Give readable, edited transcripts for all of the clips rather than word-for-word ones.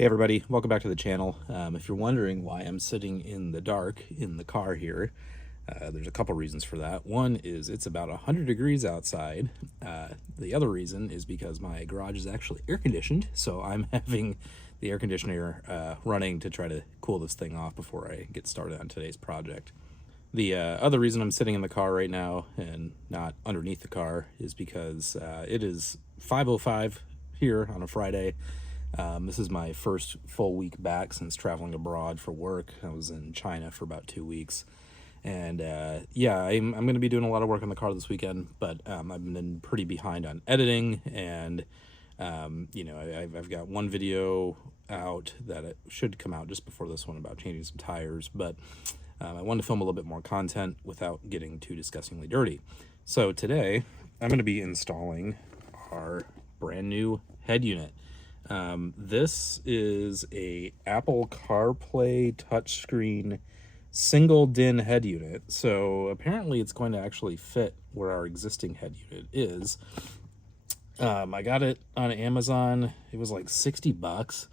Hey everybody, welcome back to the channel. If you're wondering why I'm sitting in the dark in the car here, there's a couple reasons for that. One is it's about 100 degrees outside. The other reason is because my garage is actually air conditioned, so I'm having the air conditioner running to try to cool this thing off before I get started on today's project. The other reason I'm sitting in the car right now and not underneath the car is because it is 5:05 here on a Friday. This is my first full week back since traveling abroad for work. I was in China for about 2 weeks. And yeah, I'm going to be doing a lot of work on the car this weekend, but I've been pretty behind on editing. And, I've got one video out that it should come out just before this one about changing some tires. But I wanted to film a little bit more content without getting too disgustingly dirty. So today, I'm going to be installing our brand new head unit. This is a Apple CarPlay touchscreen single DIN head unit. So apparently it's going to actually fit where our existing head unit is. I got it on Amazon. It was like 60 bucks.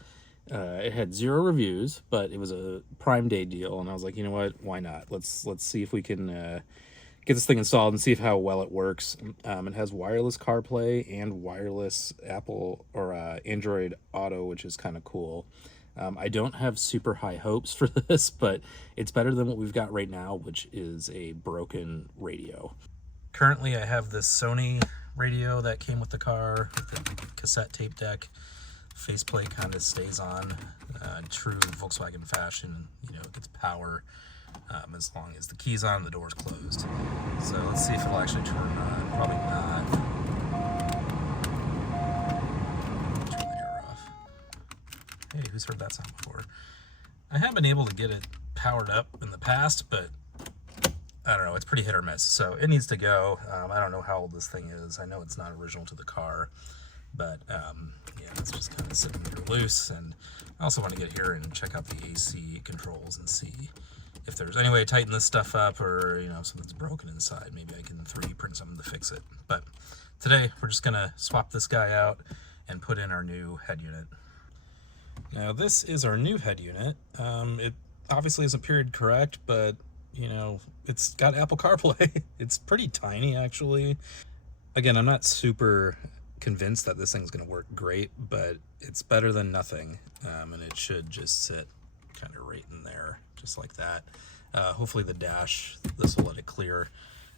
It had 0 reviews, but it was a Prime Day deal. And I was like, you know what, why not? Let's see if we can, get this thing installed and see how well it works. It has wireless CarPlay and wireless Apple or Android Auto, which is kind of cool. I don't have super high hopes for this, but it's better than what we've got right now, which is a broken radio. Currently, I have this Sony radio that came with the car, with the cassette tape deck. Faceplate kind of stays on, true Volkswagen fashion. It gets power. As long as the key's on and the door's closed. So let's see if it'll actually turn on. Probably not. Turn the air off. Hey, who's heard that sound before? I have been able to get it powered up in the past, but I don't know, it's pretty hit or miss. So it needs to go. I don't know how old this thing is. I know it's not original to the car, but yeah, it's just kind of sitting there loose. And I also want to get here and check out the AC controls and see if there's any way to tighten this stuff up, or something's broken inside. Maybe I can 3D print something to fix it. But today we're just gonna swap this guy out and put in our new head unit. Now this is our new head unit. It obviously isn't period correct, but it's got Apple CarPlay. It's pretty tiny actually. Again, I'm not super convinced that this thing's gonna work great, but it's better than nothing. And it should just sit kind of right in there, just like that. Hopefully the dash, this will let it clear.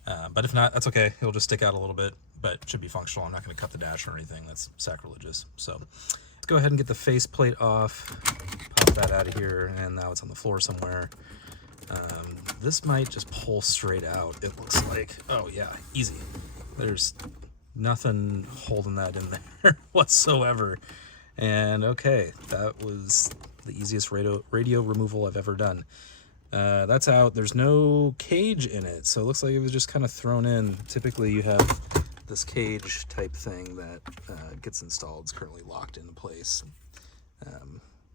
But if not, that's okay. It'll just stick out a little bit, but it should be functional. I'm not going to cut the dash or anything. That's sacrilegious. So let's go ahead and get the faceplate off, pop that out of here, and now it's on the floor somewhere. This might just pull straight out, it looks like. Oh yeah, easy. There's nothing holding that in there whatsoever. And okay, that was the easiest radio removal I've ever done. That's out. There's no cage in it, so it looks like it was just kind of thrown in. Typically you have this cage type thing that gets installed. It's currently locked into place.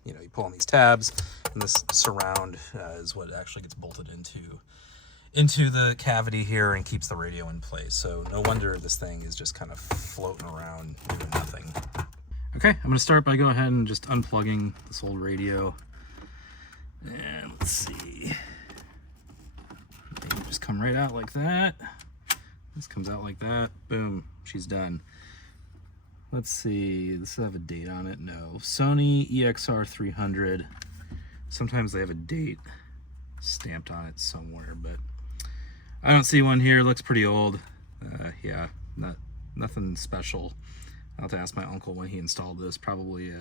You pull on these tabs, and this surround is what actually gets bolted into the cavity here and keeps the radio in place. So no wonder this thing is just kind of floating around doing nothing. Okay, I'm going to start by going ahead and just unplugging this old radio. And let's see. Maybe just come right out like that. This comes out like that. Boom, she's done. Let's see, does this have a date on it? No. Sony EXR 300. Sometimes they have a date stamped on it somewhere, but I don't see one here. It looks pretty old. Yeah, nothing special. I'll have to ask my uncle when he installed this, probably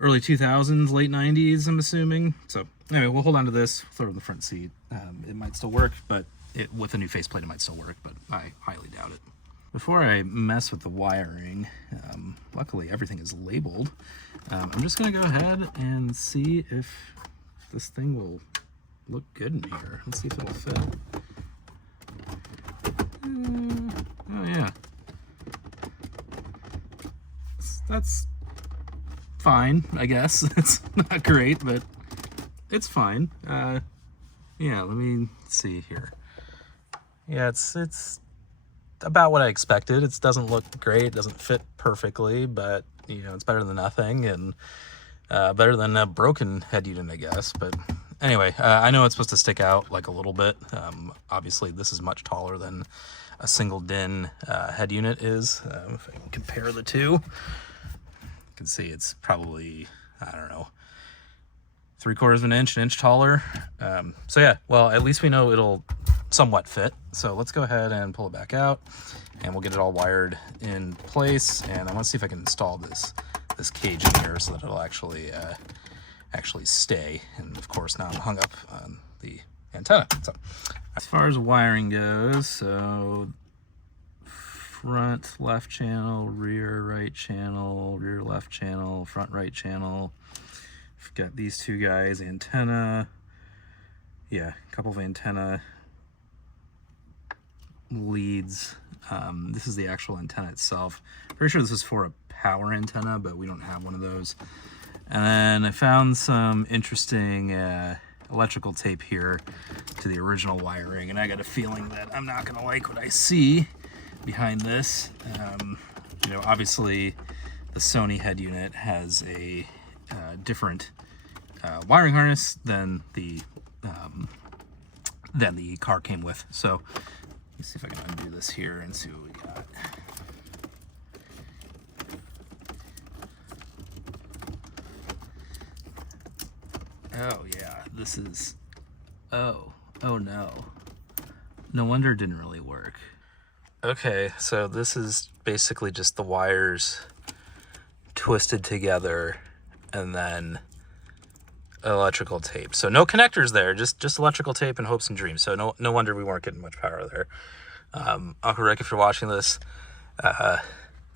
early 2000s, late 90s, I'm assuming. So anyway, we'll hold on to this, throw it in the front seat. It might still work, but with a new faceplate, it might still work, but I highly doubt it. Before I mess with the wiring, luckily everything is labeled. I'm just gonna go ahead and see if this thing will look good in here. Let's see if it'll fit. Oh yeah. That's fine, I guess. It's not great, but it's fine. Yeah, let me see here. Yeah, it's about what I expected. It doesn't look great, it doesn't fit perfectly, but it's better than nothing. And Better than a broken head unit, I guess. But anyway, I know it's supposed to stick out like a little bit. Obviously, this is much taller than a single DIN head unit is. If I can compare the two, you can see it's probably, I don't know, 3/4 of an inch, an inch taller. So yeah, well, at least we know it'll somewhat fit. So let's go ahead and pull it back out, and we'll get it all wired in place. And I want to see if I can install this cage in here so that it'll actually stay, and of course not hung up on the antenna. So as far as wiring goes, so front left channel, rear right channel, rear left channel, front right channel. We've got these two guys, antenna, yeah, a couple of antenna leads. This is the actual antenna itself. Pretty sure this is for a power antenna, but we don't have one of those. And then I found some interesting electrical tape here to the original wiring, and I got a feeling that I'm not gonna like what I see behind this. You know, obviously the Sony head unit has a different wiring harness than the car came with. So let's see if I can undo this here and see what we got. Oh yeah, this is, oh no. No wonder it didn't really work. Okay, so this is basically just the wires twisted together and then electrical tape. So no connectors there, just electrical tape and hopes and dreams. So no wonder we weren't getting much power there. Uncle Rick, if you're watching this,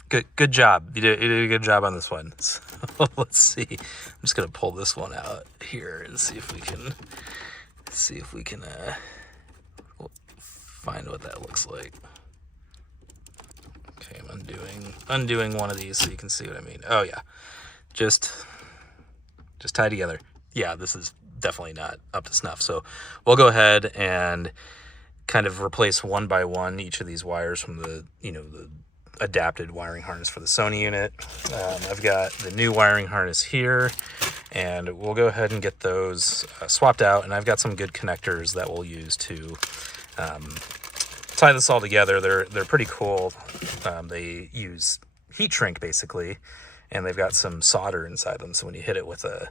good job. You did a good job on this one. So let's see. I'm just gonna pull this one out here and see if we can find what that looks like. Okay, I'm undoing one of these so you can see what I mean. Oh yeah, just tie together. Yeah, this is definitely not up to snuff. So we'll go ahead and kind of replace one by one each of these wires from the adapted wiring harness for the Sony unit. I've got the new wiring harness here, and we'll go ahead and get those swapped out. And I've got some good connectors that we'll use to tie this all together. They're pretty cool. They use heat shrink basically, and they've got some solder inside them. So when you hit it with a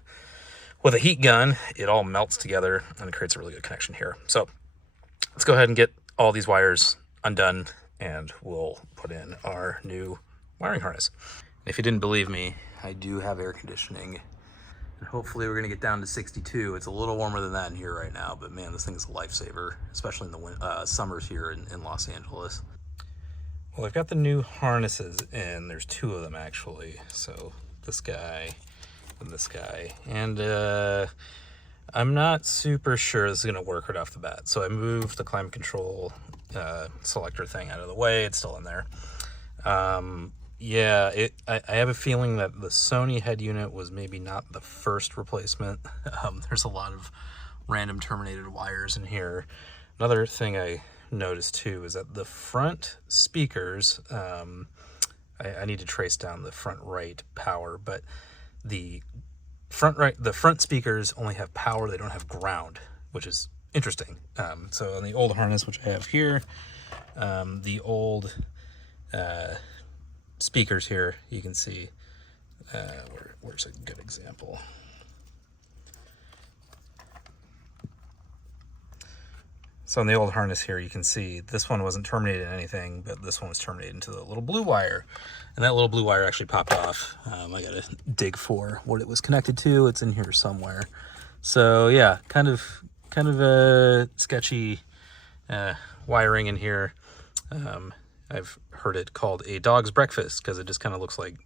heat gun, it all melts together and it creates a really good connection here. So let's go ahead and get all these wires undone, and we'll put in our new wiring harness. If you didn't believe me, I do have air conditioning, and hopefully we're gonna get down to 62. It's a little warmer than that in here right now, but man, this thing is a lifesaver, especially in the summers here in Los Angeles. Well, I've got the new harnesses in. There's two of them actually. So this guy and this guy, and I'm not super sure this is gonna work right off the bat. So I moved the climate control selector thing out of the way. It's still in there. Yeah, I have a feeling that the Sony head unit was maybe not the first replacement. There's a lot of random terminated wires in here. Another thing I noticed too is that the front speakers, I need to trace down the front right power, but the front speakers only have power, they don't have ground, which is interesting. So on the old harness, which I have here, the old speakers here, you can see, where's a good example? So on the old harness here, you can see this one wasn't terminated in anything, but this one was terminated into the little blue wire. And that little blue wire actually popped off. I gotta dig for what it was connected to. It's in here somewhere. So yeah, kind of a sketchy wiring in here. I've heard it called a dog's breakfast because it just kind of looks like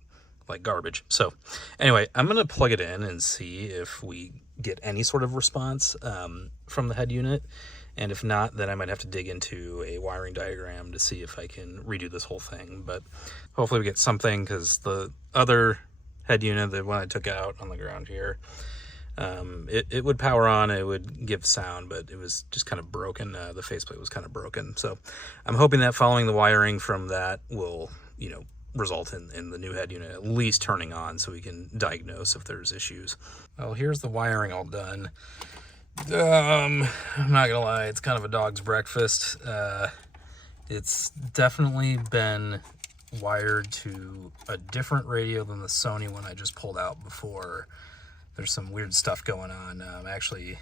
garbage. So anyway, I'm gonna plug it in and see if we get any sort of response from the head unit. And if not, then I might have to dig into a wiring diagram to see if I can redo this whole thing. But hopefully we get something, because the other head unit, the one I took out on the ground here, it would power on, it would give sound, but it was just kind of broken. The faceplate was kind of broken. So I'm hoping that following the wiring from that will result in the new head unit at least turning on so we can diagnose if there's issues. Well, here's the wiring all done. I'm not gonna lie, it's kind of a dog's breakfast. It's definitely been wired to a different radio than the Sony one I just pulled out before. There's some weird stuff going on. I actually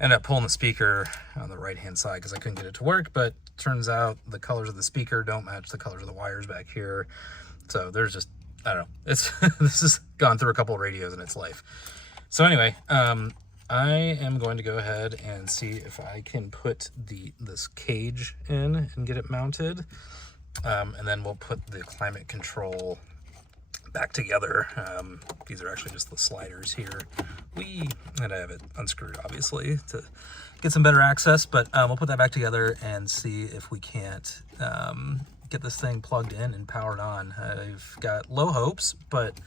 ended up pulling the speaker on the right hand side because I couldn't get it to work, but turns out the colors of the speaker don't match the colors of the wires back here. So there's just, I don't know, it's this has gone through a couple of radios in its life. So anyway, I am going to go ahead and see if I can put this cage in and get it mounted, and then we'll put the climate control back together. These are actually just the sliders here. And I have it unscrewed, obviously, to get some better access, but we'll put that back together and see if we can't get this thing plugged in and powered on. I've got low hopes, but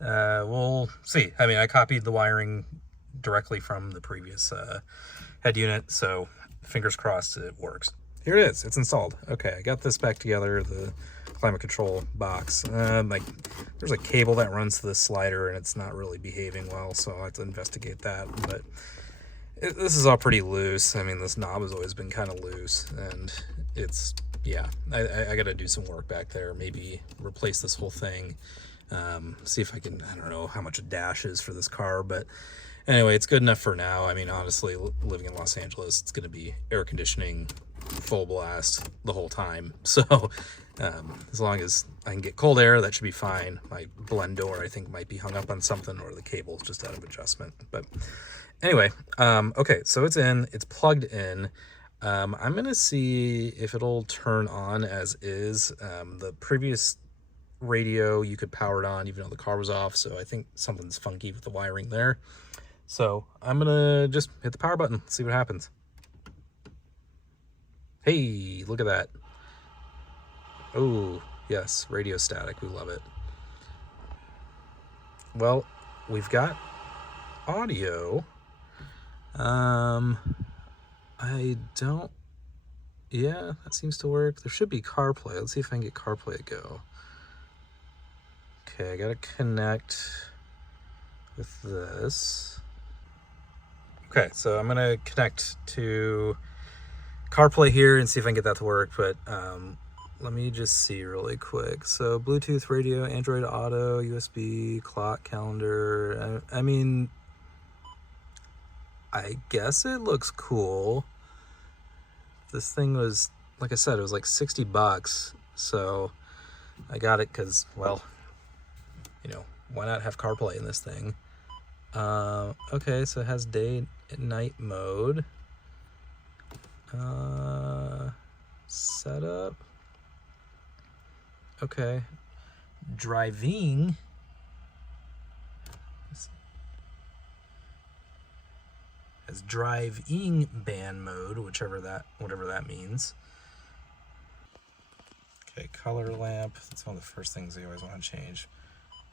we'll see. I mean, I copied the wiring directly from the previous head unit, so fingers crossed it works. Here it is, it's installed. Okay, I got this back together, the climate control box. Like, there's a cable that runs to this slider and it's not really behaving well, so I'll have to investigate that. But this is all pretty loose. I mean, this knob has always been kind of loose, and it's, yeah, I gotta do some work back there. Maybe replace this whole thing. See if I can, I don't know how much a dash is for this car, but anyway, it's good enough for now. I mean, honestly, living in Los Angeles, it's going to be air conditioning full blast the whole time. So as long as I can get cold air, that should be fine. My blend door, I think, might be hung up on something, or the cable's just out of adjustment. But anyway, okay, so it's in, it's plugged in. I'm going to see if it'll turn on as is. The previous radio, you could power it on even though the car was off, so I think something's funky with the wiring there. So I'm gonna just hit the power button, see what happens. Hey, look at that. Oh, yes, radio static, we love it. Well, we've got audio. Yeah, that seems to work. There should be CarPlay. Let's see if I can get CarPlay to go. Okay, I gotta connect with this. Okay, so I'm gonna connect to CarPlay here and see if I can get that to work, but let me just see really quick. So Bluetooth radio, Android Auto, USB, clock, calendar. I mean, I guess it looks cool. This thing was, like I said, it was like 60 bucks. So I got it because, well, you know, why not have CarPlay in this thing? Okay, so it has day and night mode. Setup. Okay. Driving. As driving band mode, whatever that means. Okay, color lamp. That's one of the first things you always want to change.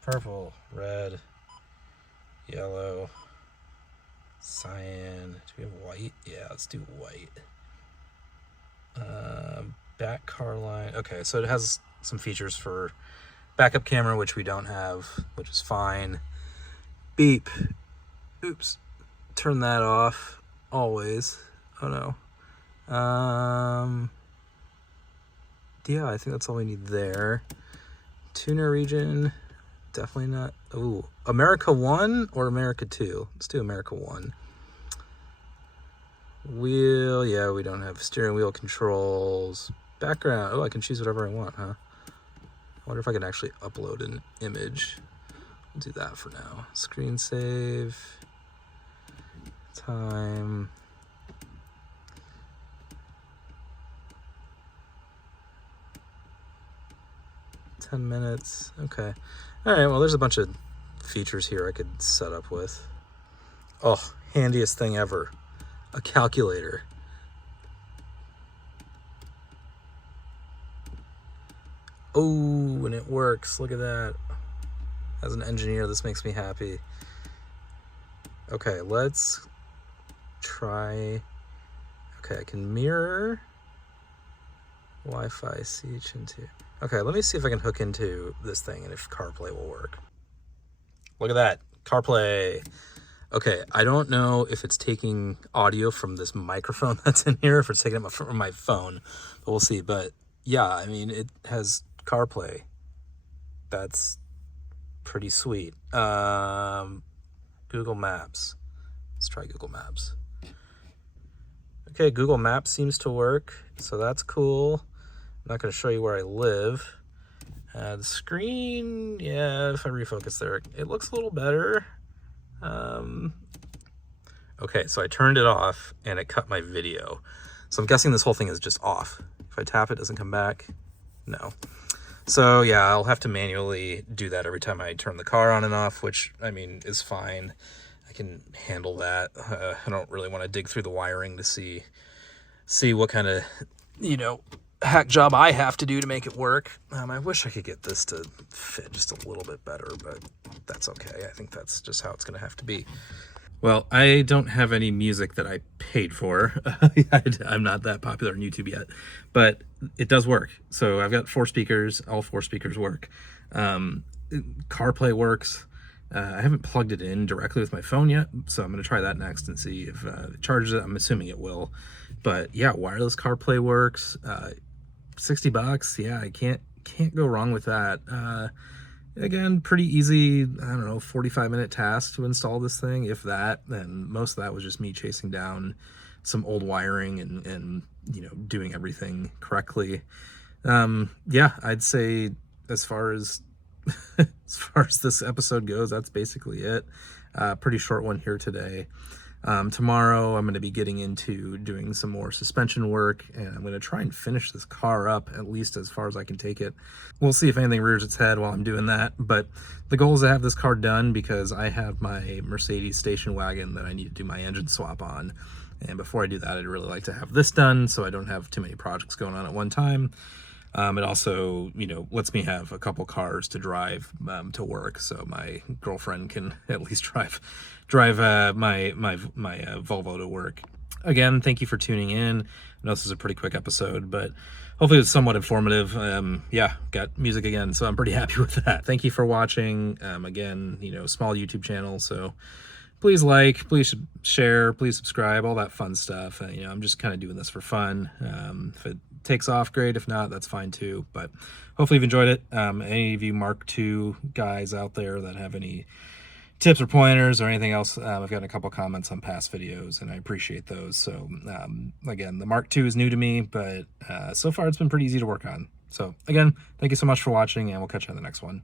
Purple, red, yellow, cyan. Do we have white? Yeah, let's do white. Back car line. Okay, so it has some features for backup camera, which we don't have, which is fine. Beep. Oops. Turn that off. Always. Oh no. Yeah, I think that's all we need there. Tuner region. Definitely not. Ooh, America 1 or America 2? Let's do America 1. Wheel, yeah, we don't have steering wheel controls. Background, oh, I can choose whatever I want, huh? I wonder if I can actually upload an image. I'll do that for now. Screen save. Time. Ten minutes, okay. All right, well, there's a bunch of features here I could set up with. Oh, handiest thing ever. A calculator. Oh, and it works. Look at that. As an engineer, this makes me happy. Okay, let's try. Okay, I can mirror Wi-Fi CH into. Okay, let me see if I can hook into this thing and if CarPlay will work. Look at that, CarPlay. Okay, I don't know if it's taking audio from this microphone that's in here, if it's taking it from my phone, but we'll see. But yeah, I mean, it has CarPlay. That's pretty sweet. Google Maps. Let's try Google Maps. Okay, Google Maps seems to work, so that's cool. I'm not going to show you where I live. The screen, yeah, if I refocus there, it looks a little better. Okay, so I turned it off and it cut my video. So I'm guessing this whole thing is just off. If I tap it, doesn't come back? No. So yeah, I'll have to manually do that every time I turn the car on and off, which, I mean, is fine. I can handle that. I don't really want to dig through the wiring to see what kind of, hack job I have to do to make it work. I wish I could get this to fit just a little bit better, but that's okay. I think that's just how it's going to have to be. Well, I don't have any music that I paid for. I'm not that popular on YouTube yet, but it does work. So I've got 4 speakers. All 4 speakers work. CarPlay works. I haven't plugged it in directly with my phone yet, so I'm going to try that next and see if it charges it. I'm assuming it will. But yeah, wireless CarPlay works. $60. Yeah, I can't go wrong with that. Again, pretty easy, I don't know, 45-minute task to install this thing, if that. And most of that was just me chasing down some old wiring and doing everything correctly. Yeah, I'd say as far as this episode goes, that's basically it. Pretty short one here today. Tomorrow I'm going to be getting into doing some more suspension work, and I'm going to try and finish this car up, at least as far as I can take it. We'll see if anything rears its head while I'm doing that, but the goal is to have this car done because I have my Mercedes station wagon that I need to do my engine swap on. And before I do that, I'd really like to have this done so I don't have too many projects going on at one time. It also, lets me have a couple cars to drive to work, so my girlfriend can at least drive my Volvo to work. Again, thank you for tuning in. I know this is a pretty quick episode, but hopefully it's somewhat informative. Yeah, got music again, so I'm pretty happy with that. Thank you for watching. Again, small YouTube channel, so please like, please share, please subscribe, all that fun stuff. I'm just kind of doing this for fun. If it takes off, great. If not, that's fine too. But hopefully you've enjoyed it. Any of you Mark II guys out there that have any tips or pointers or anything else, I've got a couple comments on past videos, and I appreciate those. So again, the Mark II is new to me, but so far it's been pretty easy to work on. So again, thank you so much for watching, and we'll catch you on the next one.